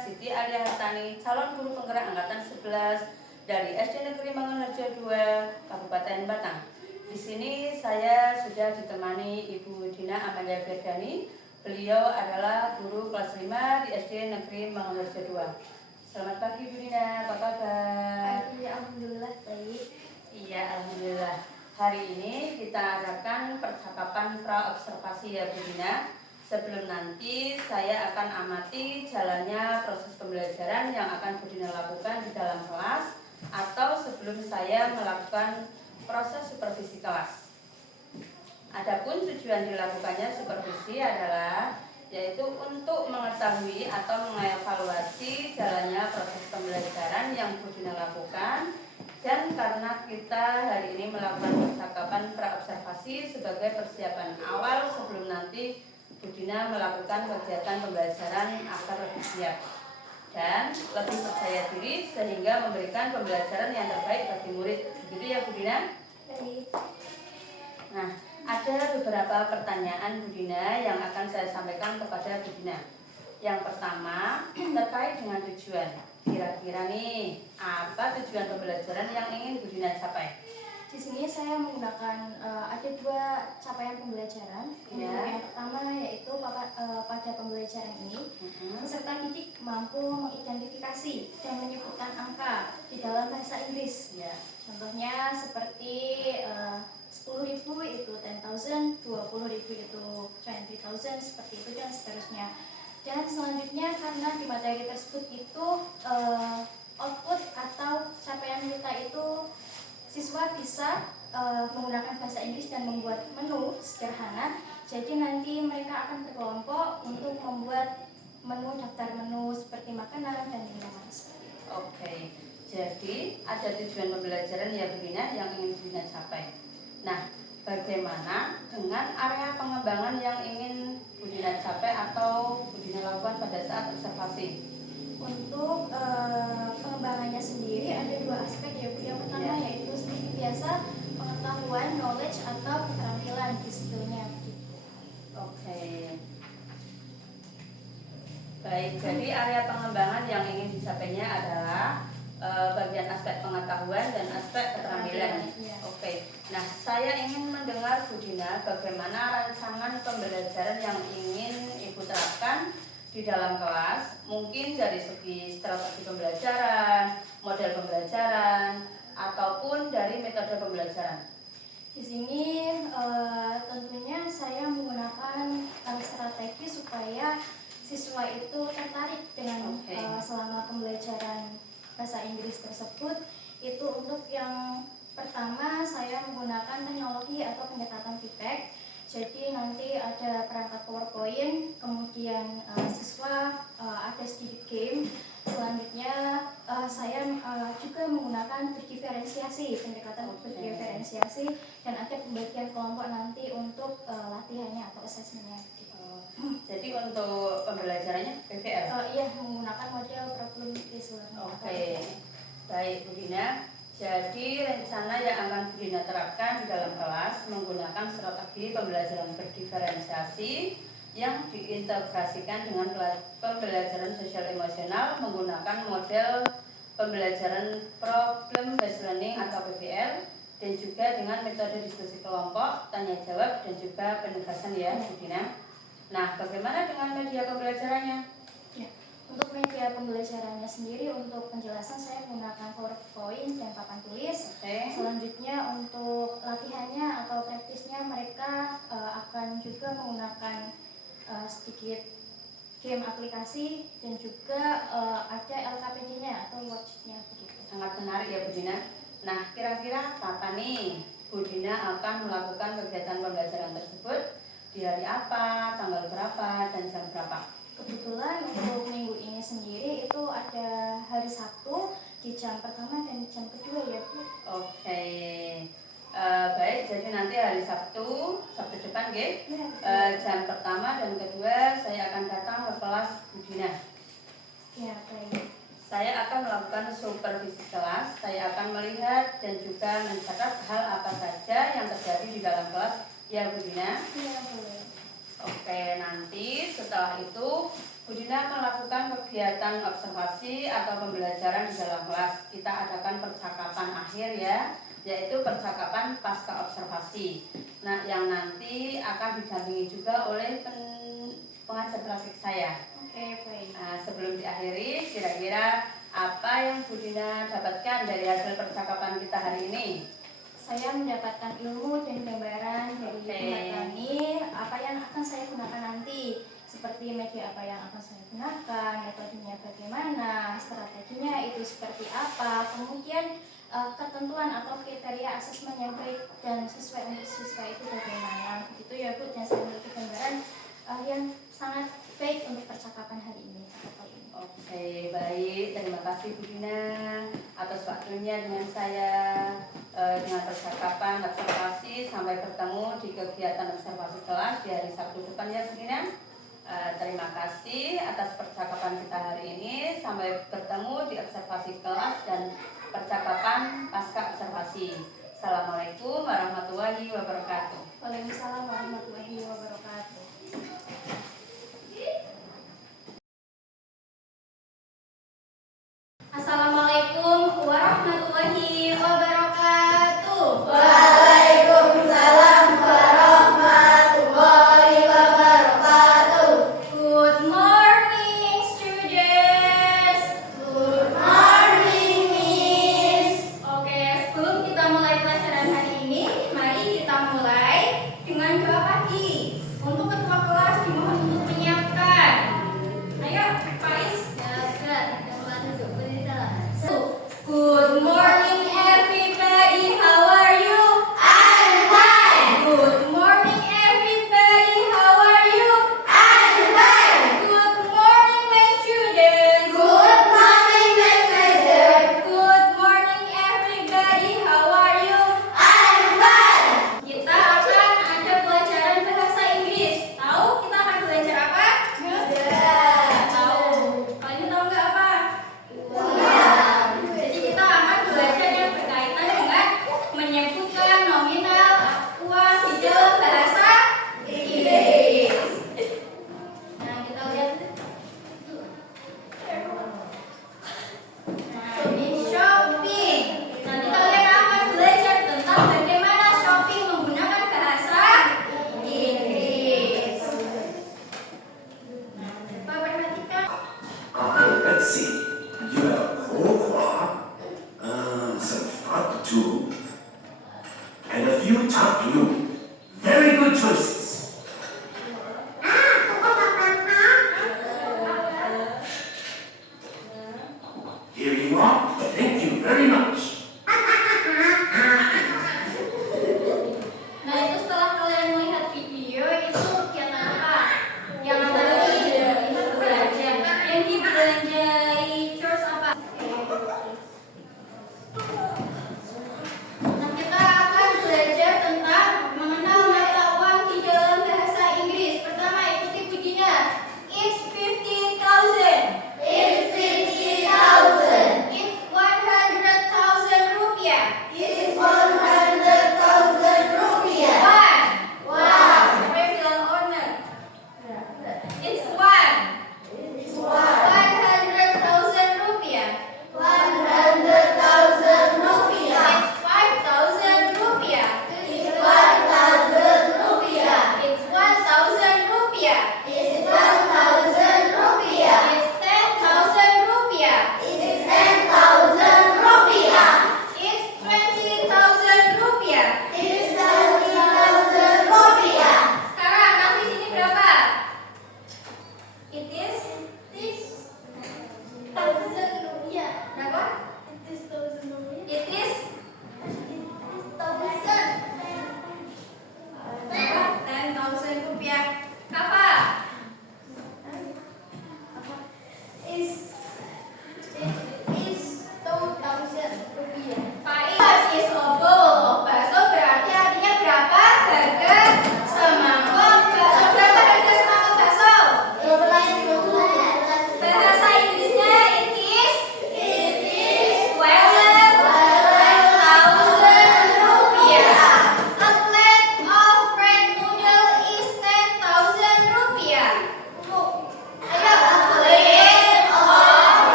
Siti Alia Hartani, calon guru penggerak angkatan 11 dari SD Negeri Mangunharjo 2, Kabupaten Batang. Di sini saya sudah ditemani Ibu Dina Amalia Firdani. Beliau adalah guru kelas 5 di SD Negeri Mangunharjo 2. Selamat pagi Bu Dina, apa kabar? Pagi, alhamdulillah baik. Iya, alhamdulillah. Hari ini kita adakan percakapan pra-observasi ya Bu Dina. Sebelum nanti saya akan amati jalannya proses pembelajaran yang akan Bu Dina lakukan di dalam kelas atau sebelum saya melakukan proses supervisi kelas. Adapun tujuan dilakukannya supervisi adalah yaitu untuk mengetahui atau mengevaluasi jalannya proses pembelajaran yang Bu Dina lakukan, dan karena kita hari ini melakukan percakapan pra-observasi sebagai persiapan awal sebelum nanti Bu Dina melakukan kegiatan pembelajaran agar lebih siap dan lebih percaya diri sehingga memberikan pembelajaran yang terbaik bagi murid. Begitu ya Bu Dina? Baik. Nah, ada beberapa pertanyaan Bu Dina yang akan saya sampaikan kepada Bu Dina. Yang pertama, terkait dengan tujuan. Kira-kira nih, apa tujuan pembelajaran yang ingin Bu Dina capai? Di sini saya menggunakan ada dua capaian pembelajaran. Ya. Yang pertama yaitu pada pembelajaran ini peserta didik mampu mengidentifikasi dan menyebutkan angka di dalam bahasa Inggris. Ya. Contohnya seperti 10.000 itu 10,000, 20.000 itu 20,000, seperti itu dan seterusnya. Dan selanjutnya karena di materi tersebut itu output atau capaian kita itu siswa bisa menggunakan bahasa Inggris dan membuat menu sederhana. Jadi nanti mereka akan berkelompok untuk membuat menu, daftar menu seperti makanan dan minuman. Oke, jadi ada tujuan pembelajaran ya Bu Dina yang ingin Bu Dina capai. Nah, bagaimana dengan area pengembangan yang ingin Bu Dina capai atau Bu Dina lakukan pada saat observasi? Untuk pengembangannya sendiri ada dua aspek ya Bu. Yang pertama yaitu seperti biasa pengetahuan, knowledge atau keterampilan di skillnya. Oke. Baik, jadi area pengembangan yang ingin dicapainya adalah bagian aspek pengetahuan dan aspek keterampilan. Oke. Nah, saya ingin mendengar Bu Dina bagaimana rancangan pembelajaran yang ingin Ibu terapkan di dalam kelas, mungkin dari segi strategi pembelajaran, model pembelajaran, ataupun dari metode pembelajaran. Di sini tentunya saya menggunakan strategi supaya siswa itu tertarik dengan selama pembelajaran bahasa Inggris tersebut. Itu untuk yang pertama saya menggunakan teknologi atau pendekatan feedback. Jadi nanti ada perangkat PowerPoint, kemudian siswa ada sedikit game. Selanjutnya saya juga menggunakan berdiferensiasi, pendekatan berdiferensiasi, dan ada pembagian kelompok nanti untuk latihannya atau asesmennya. Jadi untuk pembelajarannya PPL? Iya, menggunakan model problem based learning. Oke, baik Bu Dina. Jadi rencana yang akan Bu Dina terapkan di dalam kelas menggunakan strategi pembelajaran berdiferensiasi yang diintegrasikan dengan pembelajaran sosial emosional menggunakan model pembelajaran problem based learning atau PBL, dan juga dengan metode diskusi kelompok, tanya jawab, dan juga penugasan ya Bu Dina. Nah, bagaimana dengan media pembelajarannya? Ya, untuk media pembelajarannya sendiri, untuk penjelasan saya menggunakan PowerPoint dan papan tulis. Selanjutnya untuk latihannya atau praktisnya mereka akan juga menggunakan sedikit game aplikasi dan juga ada LKPD-nya atau worksheet-nya begitu. Sangat menarik ya Bu Dina. Nah, kira-kira kapan nih Bu Dina akan melakukan kegiatan pembelajaran tersebut? Di hari apa, tanggal berapa, dan jam berapa? Kebetulan untuk minggu ini sendiri itu ada hari Sabtu di jam pertama dan jam kedua ya Bu. Oke. Baik, jadi nanti hari Sabtu depan jam pertama dan kedua saya akan datang ke kelas Bu Dina. Ya, baik. Saya akan melakukan supervisi kelas, saya akan melihat dan juga mencatat hal apa saja yang terjadi di dalam kelas ya Bu Dina. Iya, boleh. Oke, nanti setelah itu Bu Bu Dina melakukan kegiatan observasi atau pembelajaran di dalam kelas. Kita adakan percakapan akhir ya, yaitu percakapan pasca observasi. Nah, yang nanti akan didampingi juga oleh pengajar klasik saya. Oke, baik. Nah, sebelum diakhiri, kira-kira apa yang Bu Dina dapatkan dari hasil percakapan kita hari ini? Saya mendapatkan ilmu dan gambaran dari tempat ini, apa yang akan saya gunakan nanti, seperti media apa yang akan saya gunakan, metodenya bagaimana, strateginya itu seperti apa, kemudian ketentuan atau kriteria asesmen yang baik dan sesuai untuk siswa itu bagaimana. Begitu ya Bu, dan saya memiliki gambaran yang sangat baik untuk percakapan hari ini. Oke, baik. Terima kasih Bu Dina atas waktunya dengan saya dengan percakapan observasi. Sampai bertemu di kegiatan observasi kelas di hari Sabtu depan ya Bu Dina. Terima kasih atas percakapan kita hari ini. Sampai bertemu di observasi kelas dan percakapan pasca observasi. Assalamualaikum warahmatullahi wabarakatuh. Waalaikumsalam warahmatullahi wabarakatuh. Assalamualaikum warahmatullahi wabarakatuh. Waalaikumsalam warahmatullahi wabarakatuh. Good morning, students. Good morning, Miss. Oke, sebelum kita mulai pelajaran hari ini, mari kita mulai dengan doa pagi. Untuk ketua kelas dimohon untuk menyiapkan. Ayo, Faiz. Good morning, everybody. How are you? I'm fine. Good morning, everybody. How are you? I'm fine. Good morning, my students. Good morning, Miss Fraser. Good morning, everybody. How are you? I'm fine. Kita akan ada pelajaran bahasa Inggris. Tahu kita akan belajar apa? Nggak Tahu. Kalian tahu nggak apa? Iya. Jadi kita akan belajar yang berkaitan dengan menyebutkan nominal akuat di dalam bahasa Inggris. Nah, kita lihat. Nah, ini shopping. Nanti kalian akan belajar tentang bagaimana shopping menggunakan bahasa Inggris. Nah, coba perhatikan. Let's see. You have okra, some fruit too, and a few tapu. Very good choices. Here you are. Thank you very much. Nah, itu setelah kalian melihat video itu kegiatan apa? Yang tadi belajar. Yang dibelanjai chores apa? Nah, kita akan belajar tentang mengenal nilai uang di dalam bahasa Inggris. Pertama, ikuti bunyinya. It's 50,000. It's 50,000. It's 100,000 rupiah. It's 100,000 rupiah. One. One. Siapa yang bilang owner? It's one. It's one. 100,000.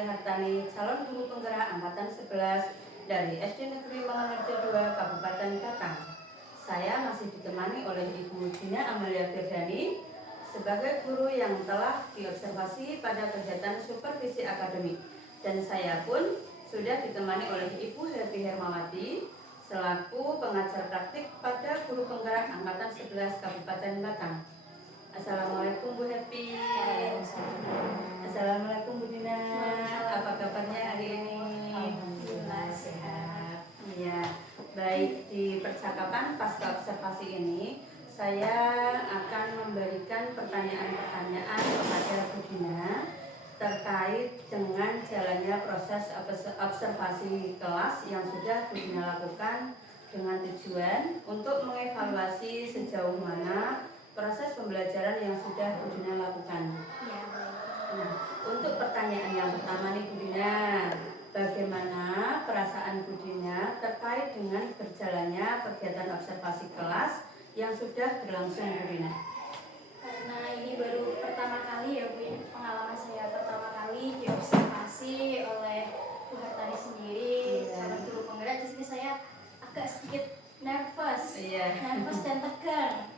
Sri Hartani, calon guru penggerak angkatan 11 dari SD Negeri Mangunharjo 2, Kabupaten Batang. Saya masih ditemani oleh Ibu Dina Amalia Firdani sebagai guru yang telah diobservasi pada kegiatan supervisi akademik. Dan saya pun sudah ditemani oleh Ibu Happy Hermawati selaku pengajar praktik pada guru penggerak angkatan 11 Kabupaten Batang. Assalamualaikum Bu Happy. Assalamualaikum Bu Dina. Apa kabarnya hari ini? Alhamdulillah sehat. Ya, baik, di percakapan pasca observasi ini saya akan memberikan pertanyaan-pertanyaan kepada Bu Dina terkait dengan jalannya proses observasi kelas yang sudah Bu Dina lakukan dengan tujuan untuk mengevaluasi sejauh mana proses pembelajaran yang sudah Bu Dina lakukan. Ya, baik. Nah, untuk pertanyaan yang pertama nih Bu Dina, bagaimana perasaan Bu Dina terkait dengan berjalannya kegiatan observasi kelas yang sudah berlangsung Bu Dina? Karena ini baru pertama kali ya Bu, pengalaman saya pertama kali diobservasi oleh Bu Hartani sendiri, Iya. calon guru penggerak. Di sini saya agak sedikit nervous, Iya. nervous dan tegang,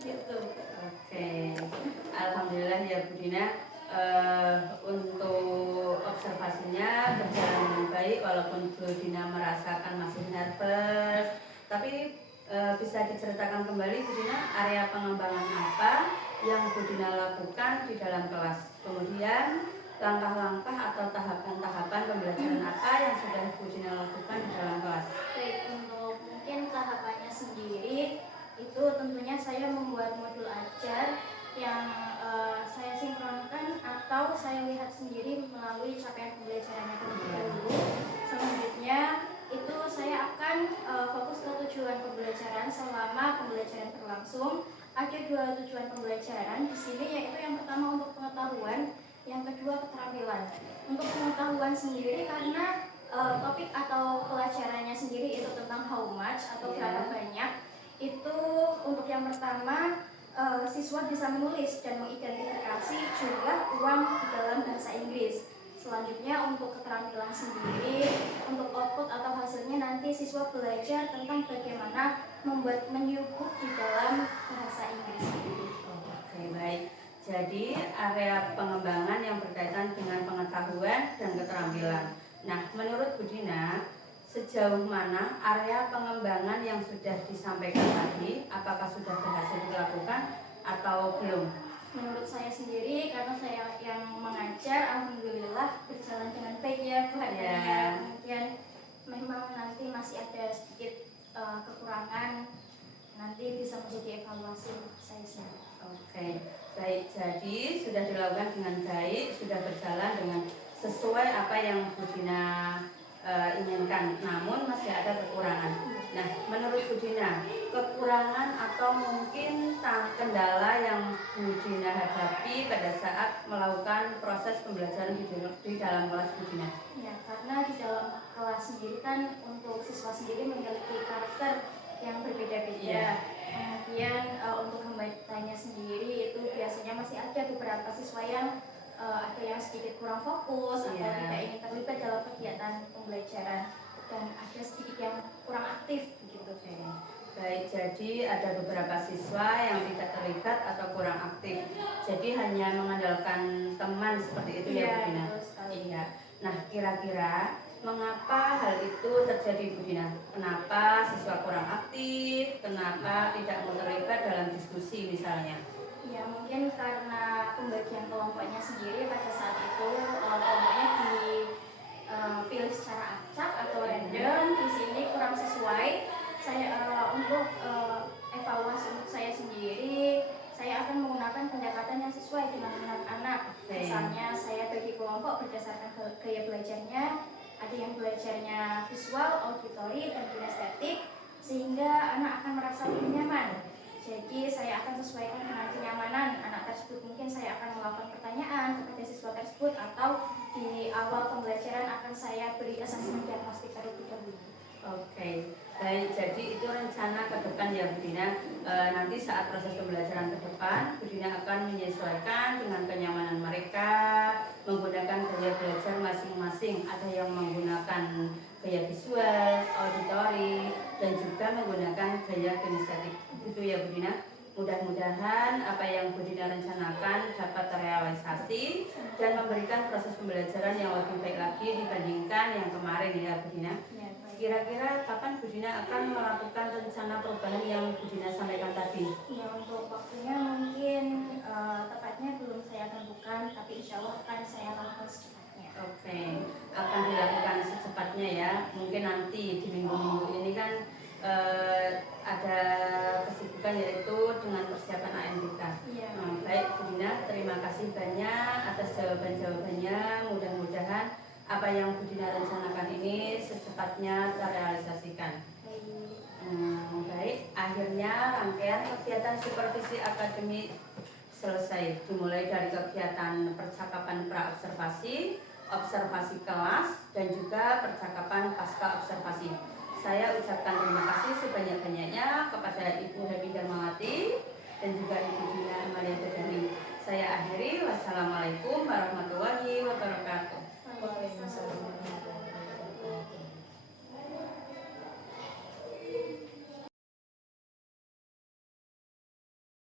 gitu. Oke, alhamdulillah ya Bu Dina, untuk observasinya berjalan dengan baik walaupun Bu Dina merasakan masih nervous, tapi bisa diceritakan kembali Bu Dina area pengembangan apa yang Bu Dina lakukan di dalam kelas, kemudian langkah-langkah atau tahapan-tahapan pembelajaran apa yang sudah Bu Dina lakukan di dalam kelas. Baik, untuk mungkin tahapannya sendiri itu tentunya saya membuat modul ajar yang saya sinkronkan atau saya lihat sendiri melalui capaian pembelajarannya terlebih dahulu. Selanjutnya itu saya akan fokus ke tujuan pembelajaran selama pembelajaran berlangsung. Ada 2 tujuan pembelajaran di sini, yaitu yang pertama untuk pengetahuan, yang kedua keterampilan. Untuk pengetahuan sendiri karena topik atau pelajarannya sendiri itu tentang how much atau berapa banyak. Itu untuk yang pertama siswa bisa menulis dan mengidentifikasi jumlah uang di dalam bahasa Inggris. Selanjutnya untuk keterampilan sendiri, untuk output atau hasilnya nanti siswa belajar tentang bagaimana membuat menu book di dalam bahasa Inggris sendiri. Oke, baik. Jadi area pengembangan yang berkaitan dengan pengetahuan dan keterampilan. Nah, menurut Bu Dina, sejauh mana area pengembangan yang sudah disampaikan tadi, apakah sudah berhasil dilakukan atau belum? Menurut saya sendiri, karena saya yang mengajar, alhamdulillah berjalan dengan baik ya Bu Hartani. Ya. Kemudian memang nanti masih ada sedikit kekurangan, nanti bisa menjadi evaluasi untuk saya sendiri. Oke, baik. Jadi sudah dilakukan dengan baik, sudah berjalan dengan sesuai apa yang Bu Dina inginkan, namun masih ada kekurangan. Nah, menurut Bu Dina, kekurangan atau mungkin kendala yang Bu Dina hadapi pada saat melakukan proses pembelajaran di dalam kelas Bu Dina? Ya, karena di dalam kelas sendiri kan untuk siswa sendiri memiliki karakter yang berbeda-beda. Iya. Kemudian untuk pembacanya sendiri itu biasanya masih ada beberapa siswa yang ada yang sedikit kurang fokus atau Iya. tidak ingin terlibat dalam kegiatan pembelajaran, dan ada sedikit yang kurang aktif begitu. Oke. Baik, jadi ada beberapa siswa yang tidak terlibat atau kurang aktif. Jadi hanya mengandalkan teman seperti itu ya Bu Dina? Betul sekali. Iya. Nah, kira-kira mengapa hal itu terjadi Bu Dina? Kenapa siswa kurang aktif? Kenapa tidak mau terlibat dalam diskusi misalnya? Ya, mungkin karena pembagian kelompoknya sendiri pada saat itu kelompoknya dipilih secara acak atau random. Di sini kurang sesuai. Saya untuk evaluasi untuk saya sendiri, saya akan menggunakan pendekatan yang sesuai dengan minat anak. Oke. Misalnya saya bagi kelompok berdasarkan gaya belajarnya. Ada yang belajarnya visual, auditory, dan kinestetik, sehingga anak akan merasa lebih nyaman. Jadi saya akan sesuaikan dengan kenyamanan anak tersebut. Mungkin saya akan melakukan pertanyaan kepada siswa tersebut, atau di awal pembelajaran akan saya beri assessment diagnostik terlebih dahulu. Oke. Baik, jadi itu rencana ke depan ya Bu Dina. Nanti saat proses pembelajaran ke depan, Bu Dina akan menyesuaikan dengan kenyamanan mereka, menggunakan gaya belajar masing-masing. Ada yang menggunakan gaya visual, auditori, dan juga menggunakan gaya kinestetik. Itu ya Bu Dina. Mudah-mudahan apa yang Bu Dina rencanakan dapat terrealisasi dan memberikan proses pembelajaran yang lebih baik lagi dibandingkan yang kemarin ya Bu Dina. Ya, baik. Kira-kira kapan Bu Dina akan melakukan rencana perubahan yang Bu Dina sampaikan tadi? Ya, untuk waktunya mungkin tepatnya belum saya tentukan, tapi insya Allah akan saya lakukan secepatnya. Oke, akan dilakukan secepatnya ya. Mungkin nanti di minggu-minggu ini kan ada kesibukan yaitu dengan persiapan AMDK. Iya. Baik Bu Dina, terima kasih banyak atas jawaban-jawabannya. Mudah-mudahan apa yang Bu Dina rencanakan ini secepatnya terrealisasikan. Baik, akhirnya rangkaian kegiatan supervisi akademik selesai. Dimulai dari kegiatan percakapan pra-observasi, observasi kelas, dan juga percakapan pasca observasi. Saya ucapkan terima kasih sebanyak-banyaknya kepada Ibu Happy Darmawati dan juga Ibu Dina Amalia Bedani. Saya akhiri, wassalamualaikum warahmatullahi wabarakatuh. Waalaikumsalam.